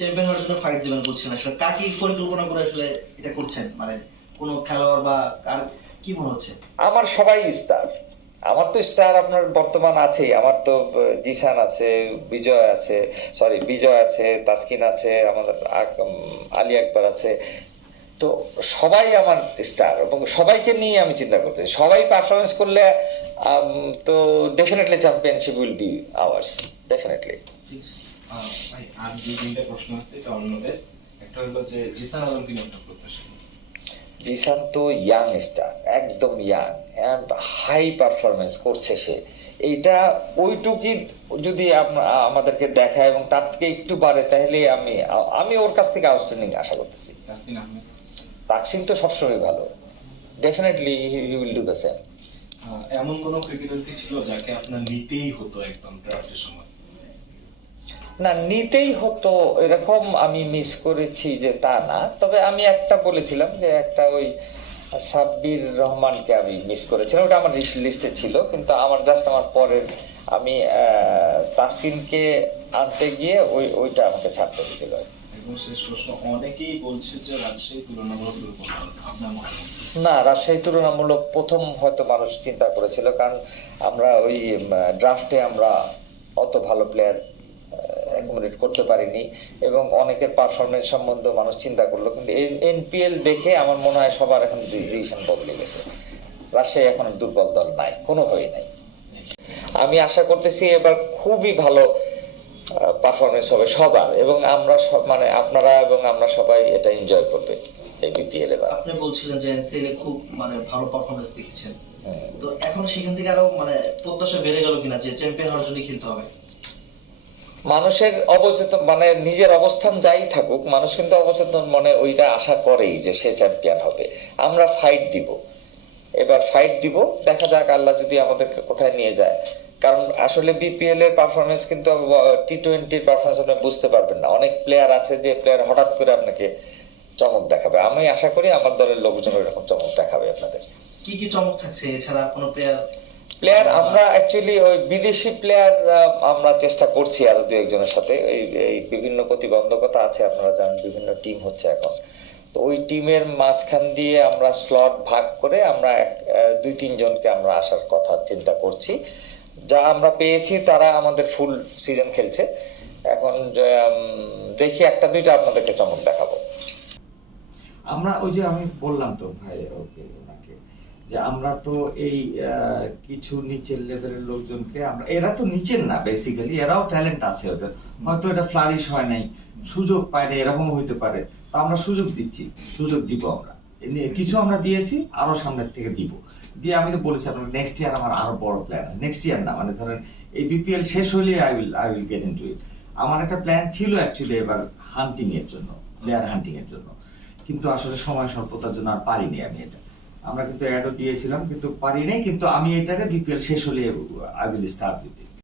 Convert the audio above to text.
Champion হওয়ার জন্য fight দিবেন বলছেন আসলে কাকে পরিকল্পনা করে আসলে এটা করছেন মানে কোনো খেলোয়াড় বা কার কি মনে হচ্ছে? আমার সবাই স্টার আমার তো স্টার আপনার বর্তমান আছে আমার তো জিসান আছে বিজয় আছে সরি বিজয় আছে তাসকিন আছে আমাদের আলী আকবর আছে। তো সবাই আমার স্টার এবং সবাইকে নিয়ে আমি চিন্তা করতেছি সবাই পারফরমেন্স করলে তো definitely championship will be ours definitely ভাই আর দুই তিনটা প্রশ্ন আছে এটা অন্যদের। একটা হলো যে জিসান আলমকে নিয়ে আপনার প্রত্যাশা জিসান তো ইয়াং স্টার একদম ইয়াং অ্যান্ড হাই পারফরমেন্স করছে সে। এইটা ওইটুকি যদি আমাদেরকে দেখায় এবং তার থেকে একটু বাড়ে তাহলে আমি আমি ওর কাছ থেকে আউটস্ট্যান্ডিং আশা করতেছি। তাকসিম তো সবসময় ভালো। Definitely he will do the same এমন কোন ক্রিকেটার কি ছিল যাকে আপনার নিতেই হতো একদম ড্রাফটের সময়? না নিতেই হতো এরকম আমি মিস করেছি যে তা না। তবে আমি একটা বলেছিলাম যে একটা ওই সাব্বির রহমানকে আমি মিস করেছিলাম। ওটা আমার লিস্টে ছিল কিন্তু আমার জাস্ট আমার পরের আমি তাসিনকে আনতে গিয়ে ওই ওইটা আমাকে ছাড়তে হয়েছিল। না রাজশাহী তুলনামূলক প্রথম হয়তো মানুষ চিন্তা করেছিল কারণ আমরা ওই ড্রাফটে আমরা অত ভালো প্লেয়ার অ্যাকোমোডেট করতে পারিনি এবং অনেকের পারফরমেন্স সম্বন্ধে মানুষ চিন্তা করল। কিন্তু এনপিএল দেখে আমার মনে হয় সবার এখন ডিসিশন বদলে গেছে। রাজশাহী এখন দুর্বল দল নাই কোনোভাবেই নাই। আমি আশা করতেছি এবার খুবই ভালো পারফরমেন্স হবে সবার এবং আমরা সব মানে আপনারা এবং আমরা সবাই এটা এনজয় করবে এই বিপিএল এবার। আপনি বলছিলেন যে এনসিএল এ খুব মানে ভালো পারফরমেন্স দেখেছেন। তো এখন সেখান থেকে আরও মানে প্রত্যাশা বেড়ে গেল কিনা যে চ্যাম্পিয়ন হওয়ার জন্য খেলতে হবে? মানুষের অবচেতন মানে নিজের অবস্থান যাই থাকুক, মানুষ কিন্তু অবচেতন মনে ওইটা আশা করেই যে সে চ্যাম্পিয়ন হবে। আমরা ফাইট দিব। এবার ফাইট দিব, দেখা যাক আল্লাহ যদি আমাদেরকে কোথায় নিয়ে যায়। কারণ আসলে বিপিএল এর পারফরমেন্স কিন্তু টি টোয়েন্টির পারফরমেন্স আপনি বুঝতে পারবেন না। অনেক প্লেয়ার আছে যে প্লেয়ার হঠাৎ করে আপনাকে চমক দেখাবে। আমি আশা করি আমার দলের লোকজন এরকম চমক দেখাবে আপনাদের। কি কি চমক থাকছে? এছাড়া কোনো প্লেয়ার প্লেয়ার আমরা অ্যাকচুয়ালি ওই বিদেশি প্লেয়ার আমরা চেষ্টা করছি আরও দু একজনের সাথে। এই বিভিন্ন প্রতিবন্ধকতা আছে, আপনারা জানেন, বিভিন্ন টিম হচ্ছে এখন। তো ওই টিমের মাঝখান দিয়ে আমরা স্লট ভাগ করে আমরা এক দুই, তিনজনকে আমরা আসার কথা চিন্তা করছি। যা আমরা পেয়েছি, তারা আমাদের ফুল সিজন খেলছে। এখন দেখি একটা, দুইটা আপনাদেরকে চমক দেখাবো। আমরা ওই যে আমি বললাম তো ভাই, ওকে, ওনাকে। যে আমরা তো এই কিছু নিচের লেভেলের লোকজনকে আমরা এরা তো নিচের না বেসিক্যালি এরাও ট্যালেন্ট আছে ওদের। হয়তো এটা ফ্লারিশ হয় নাই সুযোগ পায় না এরকম হইতে পারে। তো আমরা সুযোগ দিচ্ছি সুযোগ দিব আমরা। কিছু আমরা দিয়েছি আরও সামনের থেকে দিব। দিয়ে আমি তো বলেছি আপনার নেক্সট ইয়ার আমার আরও বড় প্ল্যান নেক্সট ইয়ার না মানে ধরেন এই বিপিএল শেষ হলে I will I will get into it আমার একটা প্ল্যান ছিল অ্যাকচুয়ালি এবার হান্টিং এর জন্য প্লেয়ার হান্টিং এর জন্য। কিন্তু আসলে সময় স্বল্পতার জন্য আর পারিনি আমি এটা। আমরা কিন্তু অ্যাডও দিয়েছিলাম, কিন্তু পারি নাই কিন্তু আমি এটাকে বিপিএল শেষ হলে আই উইল স্টার্ট দিতে